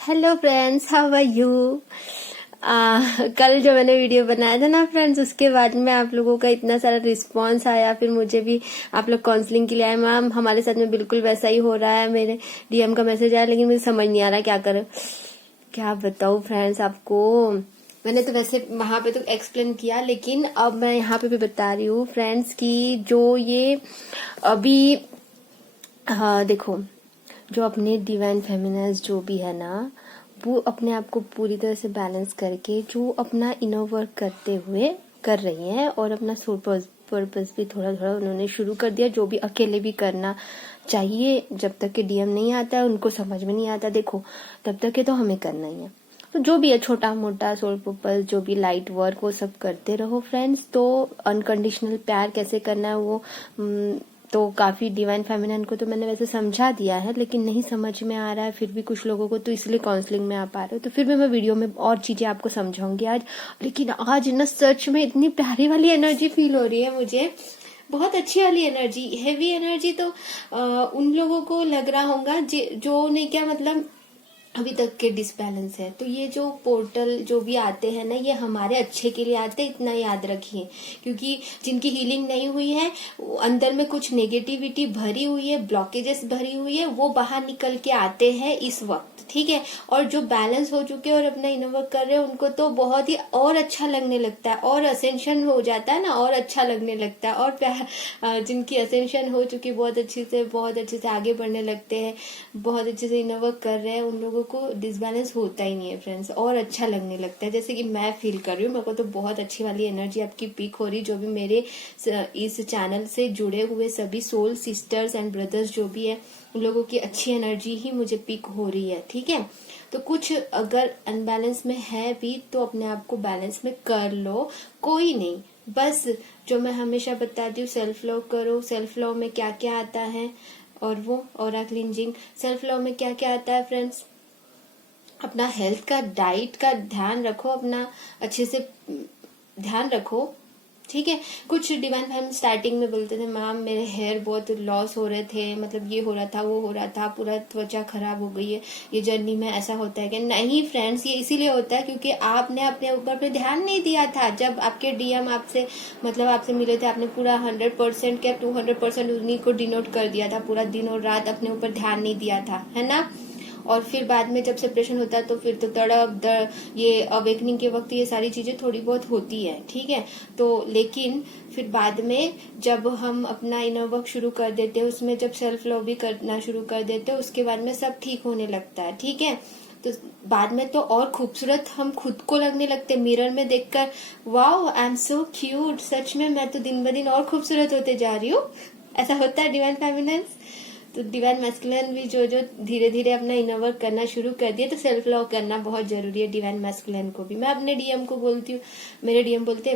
Hello friends, how are you. कल जो मैंने वीडियो बनाया था ना फ्रेंड्स, उसके बाद में आप लोगों का इतना सारा रिस्पांस आया, फिर मुझे भी आप लोग काउंसलिंग के लिए आए। मैम हमारे साथ में बिल्कुल वैसा ही हो रहा है, मेरे डीएम का मैसेज आया, लेकिन मुझे समझ नहीं आ रहा क्या करें। क्या बताऊं फ्रेंड्स आपको। मैंने तो वैसे वहां पे तो एक्सप्लेन किया, लेकिन अब मैं यहाँ पे भी बता रही हूँ फ्रेंड्स की जो ये अभी देखो, जो अपने डिवाइन फेमिनिस्ट जो भी है ना, वो अपने आप को पूरी तरह से बैलेंस करके जो अपना इनर वर्क करते हुए कर रही हैं, और अपना सोल पर्पस भी थोड़ा थोड़ा उन्होंने शुरू कर दिया, जो भी अकेले भी करना चाहिए। जब तक के डीएम नहीं आता है, उनको समझ में नहीं आता, देखो तब तक के तो हमें करना ही है। तो जो भी है छोटा मोटा सोल पर्पस, जो भी लाइट वर्क, वो सब करते रहो फ्रेंड्स। तो अनकंडीशनल प्यार कैसे करना है वो तो काफी डिवाइन फेमिनिन को तो मैंने वैसे समझा दिया है, लेकिन नहीं समझ में आ रहा है फिर भी कुछ लोगों को, तो इसलिए काउंसलिंग में आ पा रहे हो। तो फिर भी मैं वीडियो में और चीजें आपको समझाऊंगी आज। लेकिन आज ना सच में इतनी प्यारी वाली एनर्जी फील हो रही है मुझे, बहुत अच्छी वाली एनर्जी, हेवी एनर्जी। तो उन लोगों को लग रहा होगा जो नहीं क्या मतलब अभी तक के डिसबैलेंस है। तो ये जो पोर्टल जो भी आते हैं ना, ये हमारे अच्छे के लिए आते हैं, इतना याद रखिए। क्योंकि जिनकी हीलिंग नहीं हुई है, अंदर में कुछ नेगेटिविटी भरी हुई है, ब्लॉकेजेस भरी हुई है, वो बाहर निकल के आते हैं इस वक्त, ठीक है। और जो बैलेंस हो चुके हैं और अपना इनर वर्क कर रहे हैं, उनको तो बहुत ही और अच्छा लगने लगता है, और असेंशन हो जाता है ना, और अच्छा लगने लगता है। और जिनकी असेंशन हो चुकी बहुत अच्छे से आगे बढ़ने लगते हैं, बहुत अच्छे से इनर वर्क कर रहे हैं, उन लोगों को डिसबैलेंस होता ही नहीं है फ्रेंड्स, और अच्छा लगने लगता है। जैसे कि मैं फील कर रही हूँ, मेरे को तो बहुत अच्छी वाली एनर्जी आपकी पिक हो रही। जो भी मेरे इस चैनल से जुड़े हुए सभी सोल सिस्टर्स एंड ब्रदर्स जो भी है, उन लोगों की अच्छी एनर्जी ही मुझे पिक हो रही है, ठीक है। तो कुछ अगर अनबैलेंस में है भी, तो अपने आप को बैलेंस में कर लो, कोई नहीं। बस जो मैं हमेशा बताती हूँ, सेल्फ लव करो। सेल्फ लव में क्या क्या आता है, और वो ऑरा क्लींजिंग। सेल्फ लव में क्या क्या आता है फ्रेंड्स, अपना हेल्थ का, डाइट का ध्यान रखो, अपना अच्छे से ध्यान रखो, ठीक है। कुछ डिवाइन फैमिली स्टार्टिंग में बोलते थे, मैम मेरे हेयर बहुत लॉस हो रहे थे, मतलब ये हो रहा था, वो हो रहा था, पूरा त्वचा खराब हो गई है, ये जर्नी में ऐसा होता है कि नहीं फ्रेंड्स, ये इसीलिए होता है क्योंकि आपने अपने ऊपर पे ध्यान नहीं दिया था। जब आपके डीएम आपसे मतलब आपसे मिले थे, आपने पूरा 100% क्या 200% उन्हीं को डिनोट कर दिया था, पूरा दिन और रात अपने ऊपर ध्यान नहीं दिया था, है ना। और फिर बाद में जब सेपरेशन होता है, तो फिर तो तड़प ये अवेकनिंग के वक्त ये सारी चीजें थोड़ी बहुत होती है, ठीक है। तो लेकिन फिर बाद में जब हम अपना इनर वर्क शुरू कर देते हैं, उसमें जब सेल्फ लव भी करना शुरू कर देते हैं, उसके बाद में सब ठीक होने लगता है, ठीक है। तो बाद में तो और खूबसूरत हम खुद को लगने लगते, मिरर में देखकर, wow I am so cute, सच में मैं तो दिन ब दिन और खूबसूरत होते जा रही हूँ। ऐसा होता है डिवाइन फेमिनिन्स। तो डिवाइन मैस्कुलिन भी जो जो धीरे धीरे अपना इनर वर्क करना शुरू कर दिया, तो सेल्फ लव करना बहुत जरूरी है डिवाइन मैस्कुलिन को भी। मैं अपने डीएम को बोलती हूँ, मेरे डीएम बोलते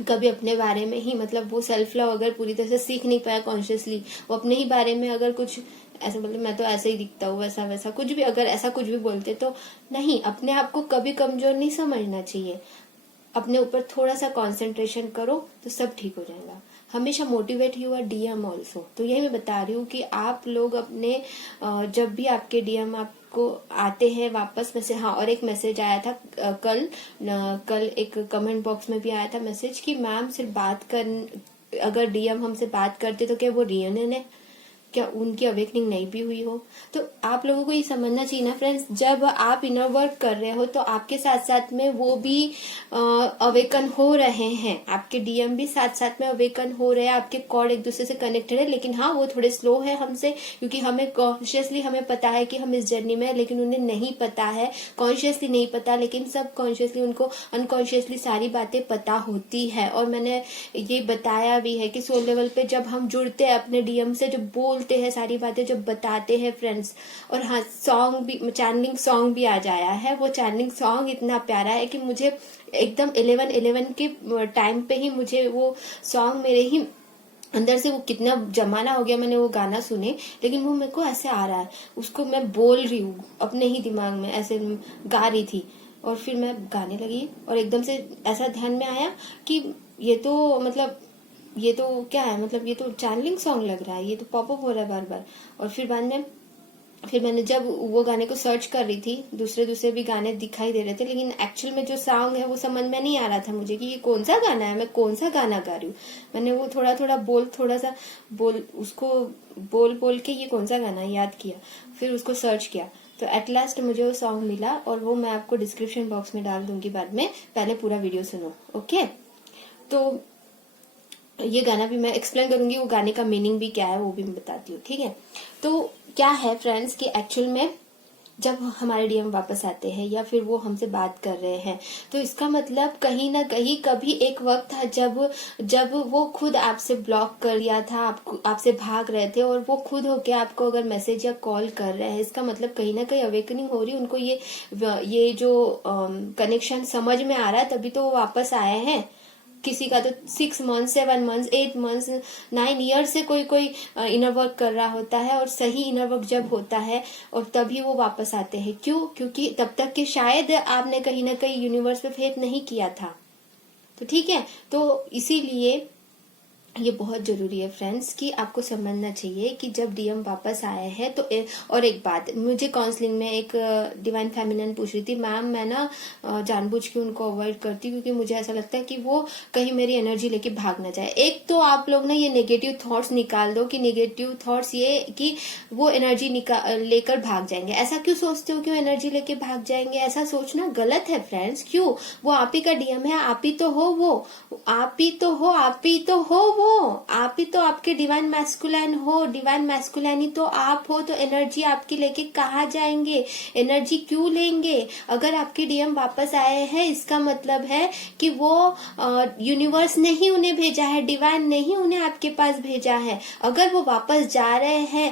कभी अपने बारे में ही, मतलब वो सेल्फ लव अगर पूरी तरह से सीख नहीं पाया कॉन्शियसली, वो अपने ही बारे में अगर कुछ ऐसा मतलब मैं तो ऐसे ही दिखता हूँ, वैसा वैसा कुछ भी, अगर ऐसा कुछ भी बोलते, तो नहीं, अपने आप को कभी कमजोर नहीं समझना चाहिए। अपने ऊपर थोड़ा सा कंसंट्रेशन करो तो सब ठीक हो जाएगा। हमेशा मोटिवेट यूर डीएम ऑल्सो। तो यही मैं बता रही हूँ कि आप लोग अपने जब भी आपके डीएम आपको आते हैं वापस में से, हाँ, और एक मैसेज आया था कल एक कमेंट बॉक्स में भी आया था मैसेज कि मैम सिर्फ बात कर, अगर डीएम हमसे बात करते तो क्या वो रियूनियन है, क्या उनकी अवेकनिंग नहीं भी हुई हो। तो आप लोगों को ये समझना चाहिए ना फ्रेंड्स, जब आप इनर वर्क कर रहे हो तो आपके साथ साथ में वो भी अवेकन हो रहे हैं, आपके डीएम भी साथ साथ में अवेकन हो रहे हैं, आपके कॉर्ड एक दूसरे से कनेक्टेड है। लेकिन हाँ, वो थोड़े स्लो है हमसे, क्योंकि हमें कॉन्शियसली हमें पता है कि हम इस जर्नी में है, लेकिन उन्हें नहीं पता है, कॉन्शियसली नहीं पता, लेकिन सब कॉन्शियसली उनको अनकॉन्शियसली सारी बातें पता होती है। और मैंने ये बताया भी है कि सोल लेवल पे जब हम जुड़ते हैं अपने डीएम से, जब बोलते हैं सारी बातें, जब बताते हैं फ्रेंड्स, और हाँ, सॉन्ग भी, चैनलिंग सॉन्ग भी आ जाया है। वो चैनलिंग सॉन्ग इतना प्यारा है कि मुझे एकदम 11:11 के टाइम पे ही मुझे वो सॉन्ग मेरे ही अंदर से, वो कितना जमाना हो गया मैंने वो गाना सुने, लेकिन वो मेरे को ऐसे आ रहा है, उसको मैं बोल रही हूँ अपने ही दिमाग में, ऐसे गा रही थी। और फिर मैं गाने लगी, और एकदम से ऐसा ध्यान में आया कि ये तो मतलब ये तो क्या है, मतलब ये तो चैनलिंग सॉन्ग लग रहा है, ये तो पॉपअप हो रहा है बार बार। और फिर बाद में फिर मैंने जब वो गाने को सर्च कर रही थी, दूसरे भी गाने दिखाई दे रहे थे, लेकिन एक्चुअल में जो सॉन्ग है वो समझ में नहीं आ रहा था मुझे कि ये कौन सा गाना है, मैं कौन सा गाना गा रही हूँ। मैंने वो थोड़ा सा बोल उसको बोल के ये कौन सा गाना है याद किया, फिर उसको सर्च किया, तो एट लास्ट मुझे वो सॉन्ग मिला, और वो मैं आपको डिस्क्रिप्शन बॉक्स में डाल दूंगी बाद में, पहले पूरा वीडियो सुनो। ओके, तो ये गाना भी मैं एक्सप्लेन करूंगी, वो गाने का मीनिंग भी क्या है वो भी मैं बताती हूँ, ठीक है। तो क्या है फ्रेंड्स कि एक्चुअल में जब हमारे डीएम वापस आते हैं या फिर वो हमसे बात कर रहे हैं, तो इसका मतलब कहीं ना कहीं कभी एक वक्त था जब वो खुद आपसे ब्लॉक कर दिया था, आपसे भाग रहे थे, और वो खुद होके आपको अगर मैसेज या कॉल कर रहे हैं, इसका मतलब कहीं ना कहीं अवेकनिंग हो रही, उनको ये जो कनेक्शन समझ में आ रहा है, तभी तो वो वापस आए हैं। किसी का तो 6 मंथ 7 मंथ 8 मंथ 9 ईयर से कोई इनर वर्क कर रहा होता है, और सही इनर वर्क जब होता है और तभी वो वापस आते हैं। क्यों? क्योंकि तब तक के शायद आपने कहीं ना कहीं यूनिवर्स पे फेथ नहीं किया था। तो ठीक है, तो इसीलिए ये बहुत जरूरी है फ्रेंड्स कि आपको समझना चाहिए कि जब डीएम वापस आए हैं तो और एक बात, मुझे काउंसलिंग में एक डिवाइन फेमिनिन पूछ रही थी, मैम मैं ना जानबूझ के उनको अवॉइड करती क्योंकि मुझे ऐसा लगता है कि वो कहीं मेरी एनर्जी लेके भाग ना जाए। एक तो आप लोग ना ये नेगेटिव थॉट्स निकाल दो कि नेगेटिव थॉट्स ये कि वो एनर्जी लेकर भाग जाएंगे। ऐसा क्यों सोचते हो कि वो एनर्जी लेके भाग जाएंगे? ऐसा सोचना गलत है फ्रेंड्स। क्यों? वो आप ही का डीएम है, आप ही तो हो, वो आप ही तो हो, आप ही तो हो, आप ही तो आपके डिवाइन मैस्कुलाइन हो, डिवाइन मैस्कुलाइन ही तो आप हो। तो एनर्जी आपकी लेके कहाँ जाएंगे? एनर्जी क्यों लेंगे? अगर आपके डीएम वापस आए हैं, इसका मतलब है कि वो यूनिवर्स ने ही उन्हें भेजा है, डिवाइन ने ही उन्हें आपके पास भेजा है। अगर वो वापस जा रहे हैं,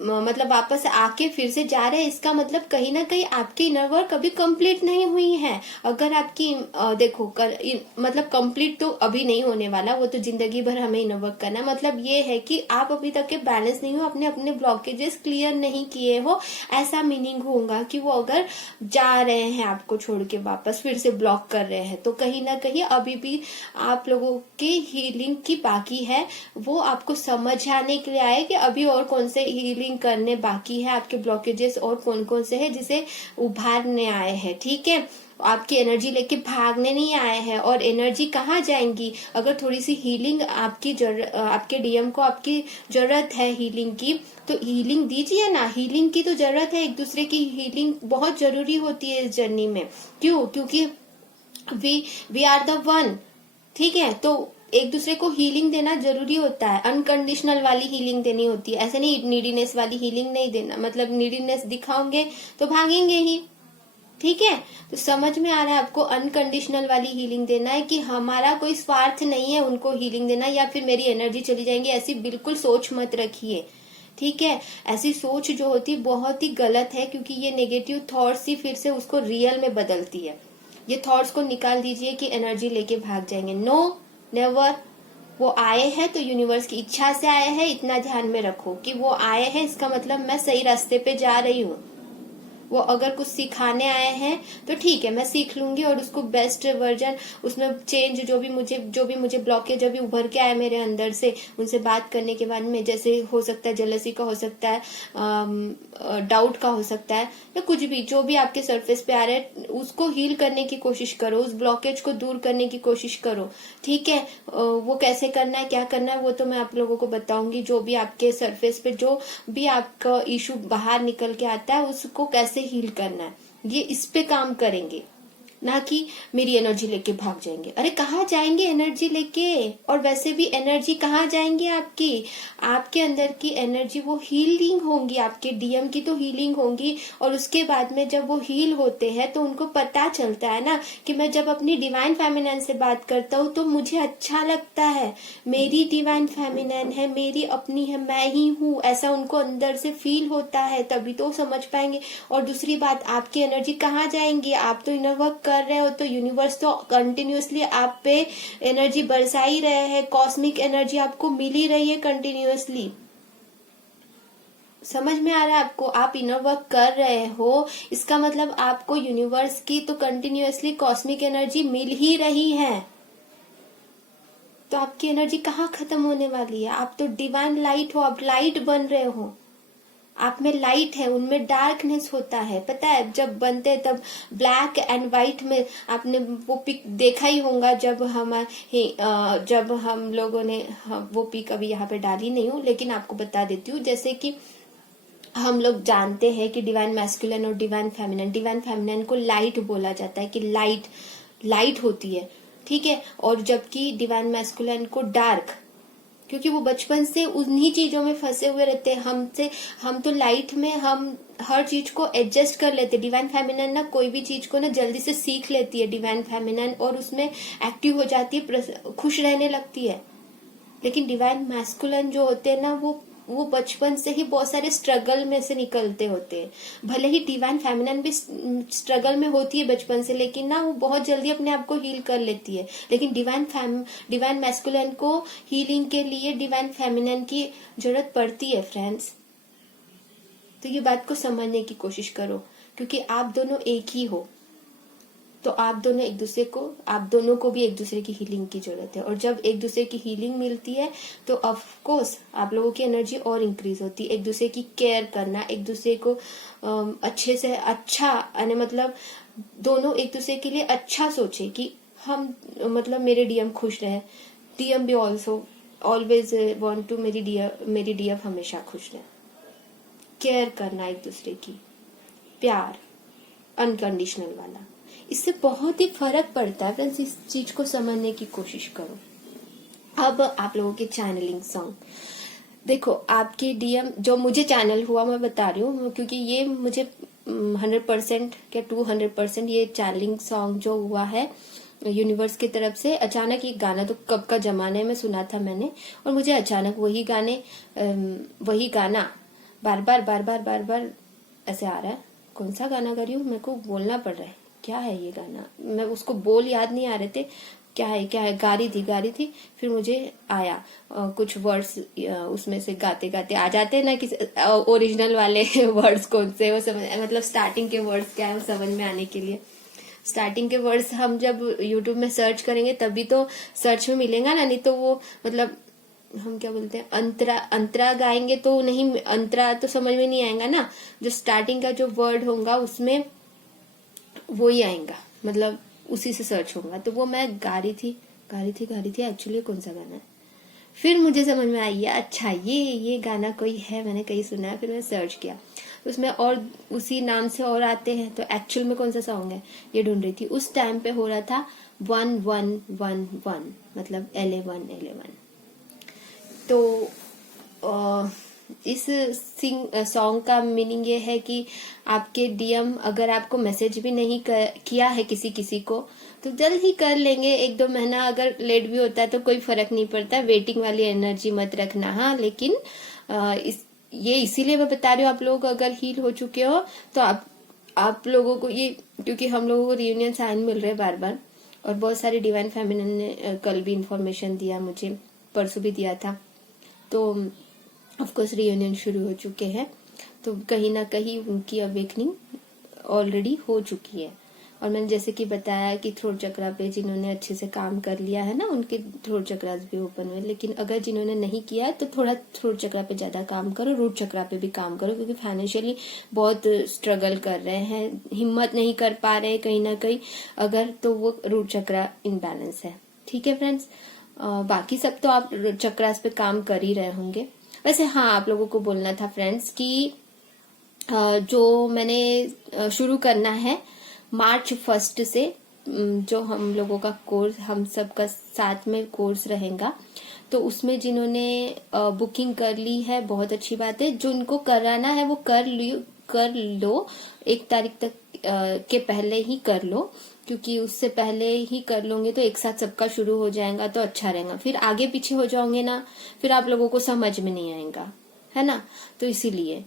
मतलब वापस आके फिर से जा रहे हैं, इसका मतलब कहीं ना कहीं आपकी इनर वर्क अभी कंप्लीट नहीं हुई है। अगर आपकी देखो मतलब कंप्लीट तो अभी नहीं होने वाला, वो तो जिंदगी भर हमें इनर वर्क करना है। मतलब ये है कि आप अभी तक के बैलेंस नहीं हो, अपने अपने ब्लॉकेजेस क्लियर नहीं किए हो, ऐसा मीनिंग होगा कि वो अगर जा रहे हैं आपको छोड़ के वापस फिर से ब्लॉक कर रहे हैं, तो कहीं ना कहीं अभी भी आप लोगों की हीलिंग की बाकी है। वो आपको समझ आने के लिए आए कि अभी और कौन से हीलिंग करने बाकी है, आपके ब्लॉकेजेस और कौन कौन से है जिसे उभारने आए हैं। ठीक है, आपकी एनर्जी लेके भागने नहीं आए हैं। और एनर्जी कहाँ जाएंगी? अगर थोड़ी सी हीलिंग आपके डीएम को आपकी जरूरत है हीलिंग की, तो हीलिंग दीजिए ना। हीलिंग की तो जरूरत है, एक दूसरे की हीलिंग बहुत जरूरी होती है इस जर्नी में। क्यों? क्योंकि वी आर द वन। ठीक है, तो एक दूसरे को हीलिंग देना जरूरी होता है। अनकंडीशनल वाली हीलिंग देनी होती है, ऐसे नहीं नीडीनेस वाली हीलिंग नहीं देना। मतलब नीडीनेस दिखाओगे तो भागेंगे ही। ठीक है, तो समझ में आ रहा है आपको? अनकंडीशनल वाली हीलिंग देना है कि हमारा कोई स्वार्थ नहीं है उनको हीलिंग देना या फिर मेरी एनर्जी चली जाएंगी, ऐसी बिल्कुल सोच मत रखिए। ठीक है, ऐसी सोच जो होती है बहुत ही गलत है, क्योंकि ये नेगेटिव थॉट्स ही फिर से उसको रियल में बदलती है। ये थॉट्स को निकाल दीजिए कि एनर्जी लेके भाग जाएंगे। No, never. वो आए हैं तो यूनिवर्स की इच्छा से आए हैं, इतना ध्यान में रखो कि वो आए हैं, इसका मतलब मैं सही रास्ते पे जा रही हूँ। वो अगर कुछ सिखाने आए हैं तो ठीक है, मैं सीख लूंगी और उसको बेस्ट वर्जन, उसमें चेंज जो भी मुझे ब्लॉकेज अभी उभर के आए मेरे अंदर से, उनसे बात करने के बाद में, जैसे हो सकता है जेलसी का, हो सकता है डाउट का, हो सकता है या कुछ भी, जो भी आपके सरफेस पे आ रहा है उसको हील करने की कोशिश करो, उस ब्लॉकेज को दूर करने की कोशिश करो। ठीक है, वो कैसे करना है, क्या करना है, वो तो मैं आप लोगों को बताऊंगी। जो भी आपके सरफेस पे जो भी आपका इशू बाहर निकल के आता है उसको कैसे हील करना है, ये इस पे काम करेंगे, ना कि मेरी एनर्जी लेके भाग जाएंगे। अरे कहाँ जाएंगे एनर्जी लेके? और वैसे भी एनर्जी कहाँ जाएंगे आपकी? आपके अंदर की एनर्जी वो हीलिंग होंगी, आपके डीएम की तो हीलिंग होंगी। और उसके बाद में जब वो हील होते हैं तो उनको पता चलता है ना कि मैं जब अपनी डिवाइन फेमिनिन से बात करता हूँ तो मुझे अच्छा लगता है, मेरी डिवाइन फेमिनिन है, मेरी अपनी है, मैं ही हूँ, ऐसा उनको अंदर से फील होता है, तभी तो समझ पाएंगे। और दूसरी बात, आपकी एनर्जी कहाँ जाएंगी? आप तो इनर वर्क कर रहे हो, तो यूनिवर्स तो कंटिन्यूअसली आप पे एनर्जी बरसा ही रहे हैं, कॉस्मिक एनर्जी आपको मिल ही रही है कंटिन्यूअसली। समझ में आ रहा है आपको? आप इनर वर्क कर रहे हो, इसका मतलब आपको यूनिवर्स की तो कंटिन्यूअसली कॉस्मिक एनर्जी मिल ही रही है। तो आपकी एनर्जी कहाँ खत्म होने वाली है? आप तो डिवाइन लाइट हो, आप लाइट बन रहे हो। आप में लाइट है, उनमें डार्कनेस होता है। पता है जब बनते हैं तब ब्लैक एंड व्हाइट में आपने वो पिक देखा ही होगा। जब हम लोगों ने वो पिक अभी यहाँ पे डाली नहीं हूँ, लेकिन आपको बता देती हूँ। जैसे कि हम लोग जानते हैं कि डिवाइन मैस्कुलिन और डिवाइन फेमिनिन को लाइट बोला जाता है, कि लाइट होती है, ठीक है। और जबकि डिवाइन मैस्कुलिन को डार्क, क्योंकि वो बचपन से उन्हीं चीजों में फंसे हुए रहते हैं। हम तो लाइट में हम हर चीज को एडजस्ट कर लेते हैं। डिवाइन फेमिनिन ना कोई भी चीज को ना जल्दी से सीख लेती है डिवाइन फेमिनिन, और उसमें एक्टिव हो जाती है, खुश रहने लगती है। लेकिन डिवाइन मैस्कुलिन जो होते हैं ना, वो बचपन से ही बहुत सारे स्ट्रगल में से निकलते होते हैं। भले ही डिवाइन फेमिनिन भी स्ट्रगल में होती है बचपन से, लेकिन ना वो बहुत जल्दी अपने आप को हील कर लेती है। लेकिन डिवाइन मैस्कुलिन को हीलिंग के लिए डिवाइन फेमिनिन की जरूरत पड़ती है फ्रेंड्स। तो ये बात को समझने की कोशिश करो, क्योंकि आप दोनों एक ही हो। तो आप दोनों को भी एक दूसरे की हीलिंग की जरूरत है। और जब एक दूसरे की हीलिंग मिलती है तो ऑफ कोर्स आप लोगों की एनर्जी और इंक्रीज होती है। एक दूसरे की केयर करना, एक दूसरे को अच्छे से अच्छा, मतलब दोनों एक दूसरे के लिए अच्छा सोचे कि हम, मतलब मेरे डीएम खुश रहे, डीएम भी ऑलवेज वांट टू मेरी डीएम हमेशा खुश रहे। केयर करना एक दूसरे की, प्यार अनकंडीशनल वाला, इससे बहुत ही फर्क पड़ता है फ्रेंड्स। इस चीज को समझने की कोशिश करो। अब आप लोगों के चैनलिंग सॉन्ग देखो, आपके डीएम जो मुझे चैनल हुआ मैं बता रही हूँ, क्योंकि ये मुझे 100% क्या 200% ये चैनलिंग सॉन्ग जो हुआ है यूनिवर्स की तरफ से। अचानक ये गाना तो कब का जमाने में सुना था मैंने, और मुझे अचानक वही गाना बार बार ऐसे आ रहा है। कौन सा गाना कर रही हूँ, मेरे को बोलना पड़ रहा है, क्या है ये गाना, मैं उसको बोल याद नहीं आ रहे थे, क्या है, गा रही थी। फिर मुझे आया कुछ वर्ड्स, उसमें से गाते गाते आ जाते हैं ना कि ओरिजिनल वाले वर्ड्स कौन से, वो समझ, मतलब स्टार्टिंग के वर्ड्स क्या है वो समझ में आने के लिए। स्टार्टिंग के वर्ड्स हम जब यूट्यूब में सर्च करेंगे तभी तो सर्च में मिलेगा ना, नहीं तो वो मतलब हम क्या बोलते हैं, अंतरा गाएंगे तो नहीं, अंतरा तो समझ में नहीं आएगा ना। जो स्टार्टिंग का जो वर्ड होगा उसमें वो ही आएगा, मतलब उसी से सर्च होगा। तो वो मैं गा रही थी एक्चुअली कौन सा गाना है। फिर मुझे समझ में आई, अच्छा ये गाना कोई है, मैंने कहीं सुना है। फिर मैंने सर्च किया उसमें, और उसी नाम से और आते हैं, तो एक्चुअल में कौन सा सॉन्ग है ये ढूंढ रही थी। उस टाइम पे हो रहा था 1111, मतलब 1111। तो इस सॉन्ग का मीनिंग ये है कि आपके डीएम अगर आपको मैसेज भी नहीं किया है किसी को, तो जल्द ही कर लेंगे। 1-2 महीना अगर लेट भी होता है तो कोई फर्क नहीं पड़ता, वेटिंग वाली एनर्जी मत रखना। हाँ, लेकिन ये इसीलिए मैं बता रही हूँ, आप लोग अगर हील हो चुके हो तो आप लोगों को ये, क्योंकि हम लोगों को रियूनियन साइन मिल रहे हैं बार, और बहुत सारे डिवाइन फेमिनिन ने कल भी इंफॉर्मेशन दिया मुझे, परसों भी दिया था। तो ऑफकोर्स रियूनियन शुरू हो चुके हैं, तो कहीं ना कहीं उनकी अवेकनिंग ऑलरेडी हो चुकी है। और मैंने जैसे कि बताया कि थ्रोट चक्रा पे जिन्होंने अच्छे से काम कर लिया है ना, उनके थ्रोट चक्रास भी ओपन हुए। लेकिन अगर जिन्होंने नहीं किया है तो थोड़ा थ्रोट चक्रा पे ज्यादा काम करो, रूट चक्रा पे भी काम करो, क्योंकि फाइनेंशियली बहुत स्ट्रगल कर रहे हैं, हिम्मत नहीं कर पा रहे कहीं ना कहीं अगर, तो वो रूट चक्रा इनबैलेंस है। ठीक है फ्रेंड्स, बाकी सब तो आप चक्रास पे काम कर ही रहे होंगे। वैसे हाँ, आप लोगों को बोलना था फ्रेंड्स कि जो मैंने शुरू करना है मार्च 1 से, जो हम लोगों का कोर्स, हम सबका साथ में कोर्स रहेगा, तो उसमें जिन्होंने बुकिंग कर ली है बहुत अच्छी बात है। जो उनको कराना है वो कर लो, 1 तारीख तक के पहले ही कर लो, क्योंकि उससे पहले ही कर लोगे तो एक साथ सबका शुरू हो जाएगा तो अच्छा रहेगा। फिर आगे पीछे हो जाओगे ना, फिर आप लोगों को समझ में नहीं आएगा, है ना। तो इसीलिए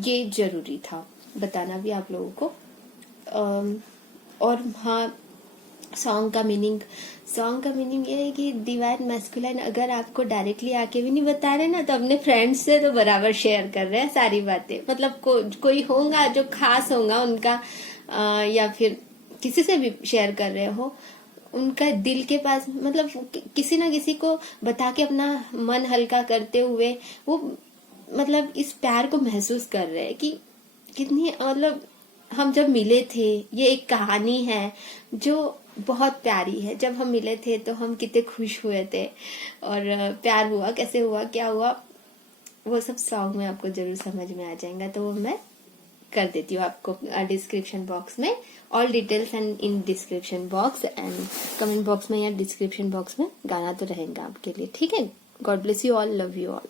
ये जरूरी था बताना भी आप लोगों को। और हाँ, सॉन्ग का मीनिंग ये है कि डिवाइन मैस्कुलिन अगर आपको डायरेक्टली आके भी नहीं बता रहे ना, तो अपने फ्रेंड्स से तो बराबर शेयर कर रहे हैं सारी बातें। मतलब कोई होगा जो खास होगा उनका, या फिर किसी से भी शेयर कर रहे हो, उनका दिल के पास, मतलब किसी ना किसी को बता के अपना मन हल्का करते हुए वो मतलब इस प्यार को महसूस कर रहे हैं कि कितनी, मतलब हम जब मिले थे, ये एक कहानी है जो बहुत प्यारी है। जब हम मिले थे तो हम कितने खुश हुए थे, और प्यार हुआ कैसे हुआ, क्या हुआ, वो सब सॉन्ग में आपको जरूर समझ में आ जाएगा। तो वो मैं कर देती हूँ आपको डिस्क्रिप्शन बॉक्स में, all details and in description box and comment box में या डिस्क्रिप्शन बॉक्स में गाना तो रहेगा आपके लिए, ठीक है। God bless you all, love you all.